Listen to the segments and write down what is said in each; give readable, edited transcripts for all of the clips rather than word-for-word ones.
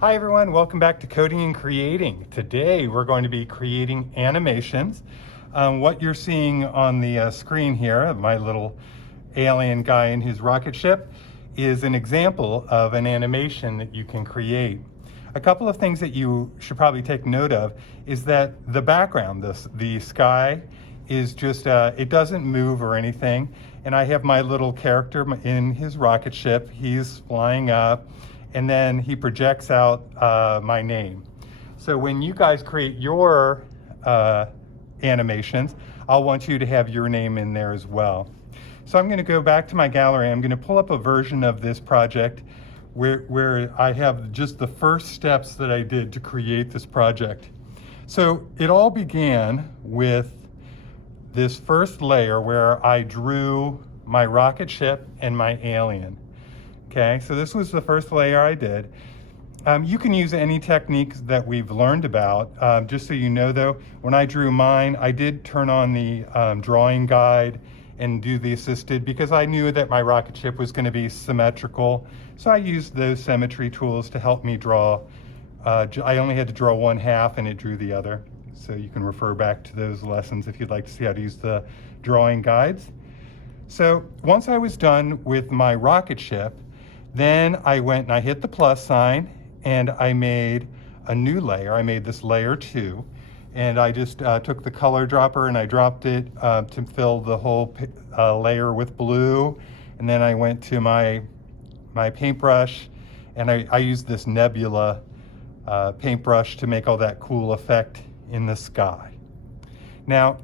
Hi everyone, welcome back to Coding and Creating. Today we're going to be creating animations. What you're seeing on the screen here, my little alien guy in his rocket ship, is an example of an animation that you can create. A couple of things that you should probably take note of is that the background, the sky, is just, it doesn't move or anything. And I have my little character in his rocket ship. He's flying up, and then he projects out my name. So when you guys create your animations, I'll want you to have your name in there as well. So I'm going to go back to my gallery. I'm going to pull up a version of this project where I have just the first steps that I did to create this project. So it all began with this first layer where I drew my rocket ship and my alien. Okay, so this was the first layer I did. You can use any techniques that we've learned about. Just so you know though, when I drew mine, I did turn on the drawing guide and do the assisted because I knew that my rocket ship was going to be symmetrical. So I used those symmetry tools to help me draw. I only had to draw one half and it drew the other. So you can refer back to those lessons if you'd like to see how to use the drawing guides. So once I was done with my rocket ship, then I went and I hit the plus sign and I made a new layer. I made this layer 2, and I just took the color dropper and I dropped it to fill the whole layer with blue. And then I went to my paintbrush and I used this nebula paintbrush to make all that cool effect in the sky. Now,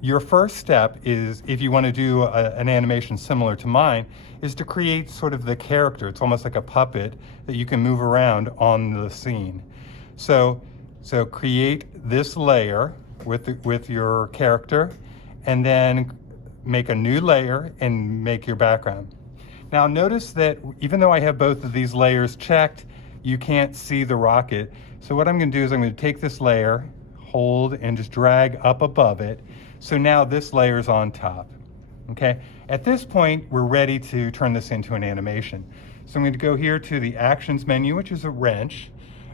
your first step is, if you want to do an animation similar to mine, is to create sort of the character. It's almost like a puppet that you can move around on the scene. So create this layer with your character, and then make a new layer and make your background. Now notice that even though I have both of these layers checked, you can't see the rocket. So what I'm going to do is I'm going to take this layer, hold, and just drag up above it. So now this layer is on top. Okay, at this point, we're ready to turn this into an animation. So I'm going to go here to the Actions menu, which is a wrench,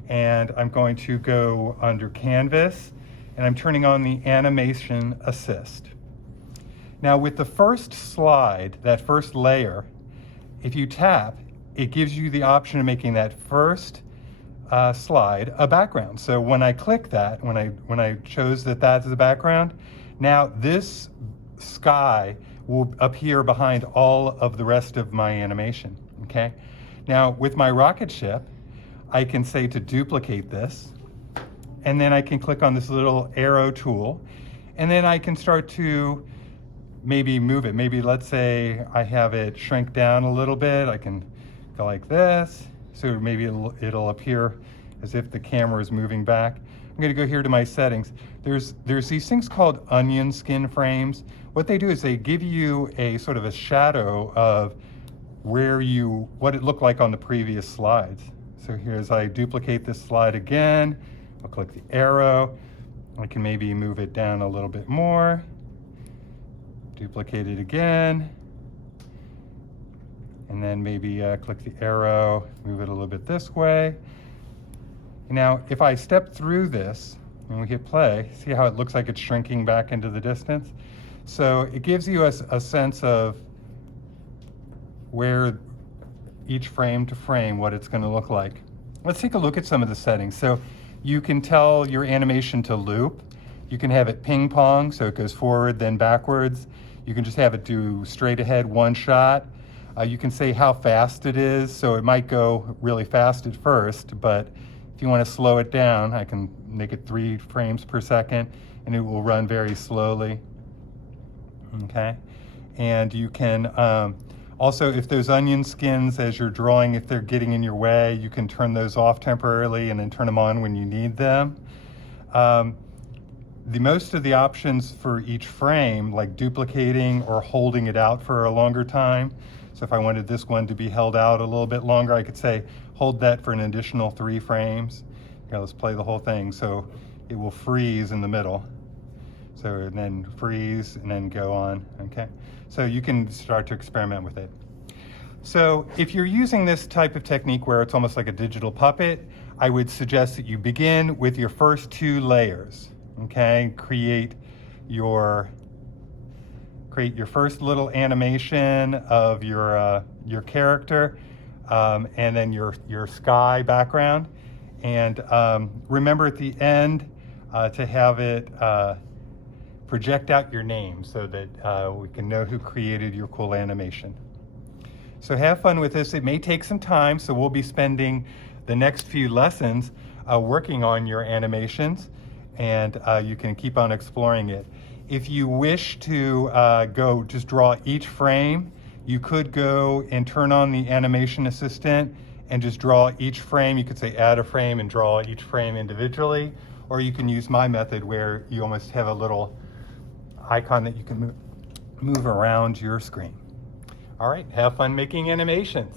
and I'm going to go under Canvas, and I'm turning on the Animation Assist. Now with the first slide, that first layer, if you tap, it gives you the option of making that first slide a background. So when I click that, when I chose that that's the background, now this sky will appear behind all of the rest of my animation, okay? Now with my rocket ship, I can say to duplicate this, and then I can click on this little arrow tool, and then I can start to maybe move it. Maybe let's say I have it shrink down a little bit. I can go like this, so maybe it'll appear as if the camera is moving back. I'm going to go here to my settings. There's these things called onion skin frames. What they do is they give you a sort of a shadow of what it looked like on the previous slides. So here, as I duplicate this slide again, I'll click the arrow. I can maybe move it down a little bit more. Duplicate it again. And then maybe click the arrow, move it a little bit this way. Now, if I step through this and we hit play, see how it looks like it's shrinking back into the distance? So it gives you a sense of where each frame to frame, what it's going to look like. Let's take a look at some of the settings. So you can tell your animation to loop. You can have it ping pong, so it goes forward, then backwards. You can just have it do straight ahead, one shot. You can say how fast it is, so it might go really fast at first, but if you want to slow it down, I can make it 3 frames per second, and it will run very slowly. Okay, and you can also, if those onion skins as you're drawing, if they're getting in your way, you can turn those off temporarily and then turn them on when you need them. Most of the options for each frame, like duplicating or holding it out for a longer time. So if I wanted this one to be held out a little bit longer, I could say, hold that for an additional 3 frames. Okay, let's play the whole thing. So it will freeze in the middle. So and then freeze and then go on, okay? So you can start to experiment with it. So if you're using this type of technique where it's almost like a digital puppet, I would suggest that you begin with your first 2 layers, okay? Create your first little animation of your character, and then your sky background. And remember at the end to have it project out your name so that we can know who created your cool animation. So have fun with this. It may take some time, so we'll be spending the next few lessons working on your animations, and you can keep on exploring it. If you wish to go just draw each frame, you could go and turn on the animation assistant and just draw each frame. You could say add a frame and draw each frame individually, or you can use my method where you almost have a little icon that you can move around your screen. All right, have fun making animations.